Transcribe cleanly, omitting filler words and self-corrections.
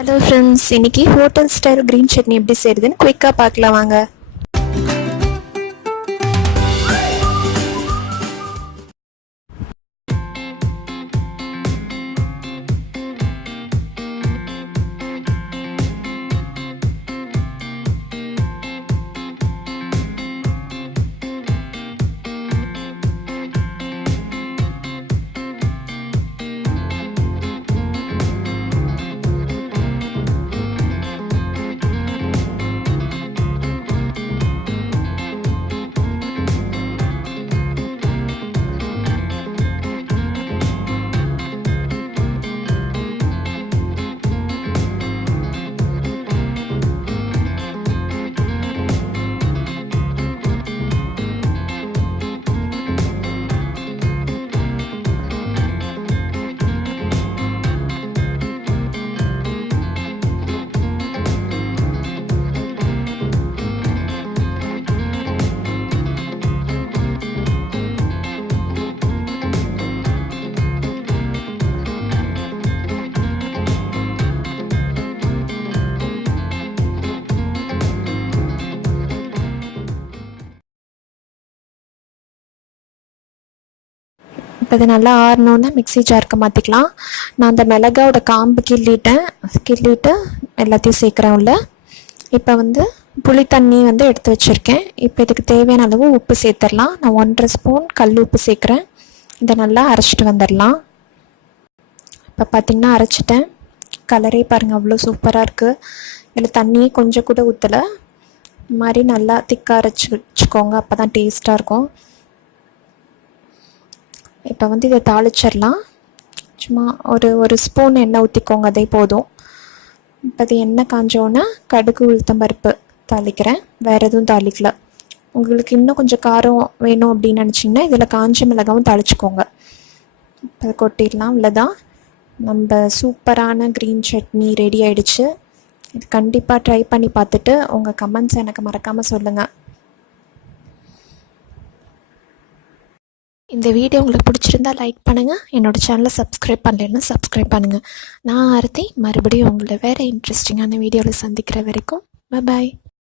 Hello friends, இன்னைக்கு hotel style green chutney எப்படி செய்யுதுன்னு குயிக்காக பார்க்கலாம் வாங்க. இப்போ இது நல்லா ஆறணுன்னு மிக்ஸி ஜாருக்கு மாற்றிக்கலாம். நான் அந்த மிளகாவோட காம்பு கிள்ளிட்டு எல்லாத்தையும் சேர்க்குறேன் உள்ள. இப்போ புளி தண்ணி எடுத்து வச்சுருக்கேன். இப்போ இதுக்கு தேவையான அளவு உப்பு சேர்த்துடலாம். நான் 1.5 ஸ்பூன் கல் உப்பு சேர்க்குறேன். இதை நல்லா அரைச்சிட்டு வந்துடலாம். இப்போ பார்த்திங்கன்னா அரைச்சிட்டேன். கலரே பாருங்கள், அவ்வளோ சூப்பராக இருக்குது. இதில் தண்ணியே கொஞ்சம் கூட ஊற்றலை. இது மாதிரி நல்லா திக்காக அரைச்சி வச்சுக்கோங்க, அப்போ தான் டேஸ்ட்டாக இருக்கும். இப்போ இதை தாளிச்சிடலாம். சும்மா ஒரு ஸ்பூன் எண்ணெய் ஊற்றிக்கோங்க, அதே போதும். இப்போ அது எண்ணெய் காஞ்சோன்னா கடுகு உளுத்தம்பருப்பு தாளிக்கிறேன். வேறு எதுவும் தாளிக்கல. உங்களுக்கு இன்னும் கொஞ்சம் காரம் வேணும் அப்படின்னு நினச்சிங்கன்னா இதில் காஞ்ச மிளகாவும் தாளிச்சிக்கோங்க. இப்போ கொட்டிடலாம். இவ்வளோதான், நம்ம சூப்பரான க்ரீன் சட்னி ரெடி ஆகிடுச்சு. இது கண்டிப்பாக ட்ரை பண்ணி பார்த்துட்டு உங்கள் கமெண்ட்ஸ் எனக்கு மறக்காமல் சொல்லுங்கள். இந்த வீடியோ உங்களுக்கு பிடிச்சிருந்தா லைக் பண்ணுங்கள். என்னோடய சேனலை சப்ஸ்கிரைப் பண்ணலைன்னா சப்ஸ்கிரைப் பண்ணுங்கள். நான் மறுபடியும் உங்களை வேறு இன்ட்ரெஸ்டிங்கான வீடியோவில் சந்திக்கிற வரைக்கும் பாய்.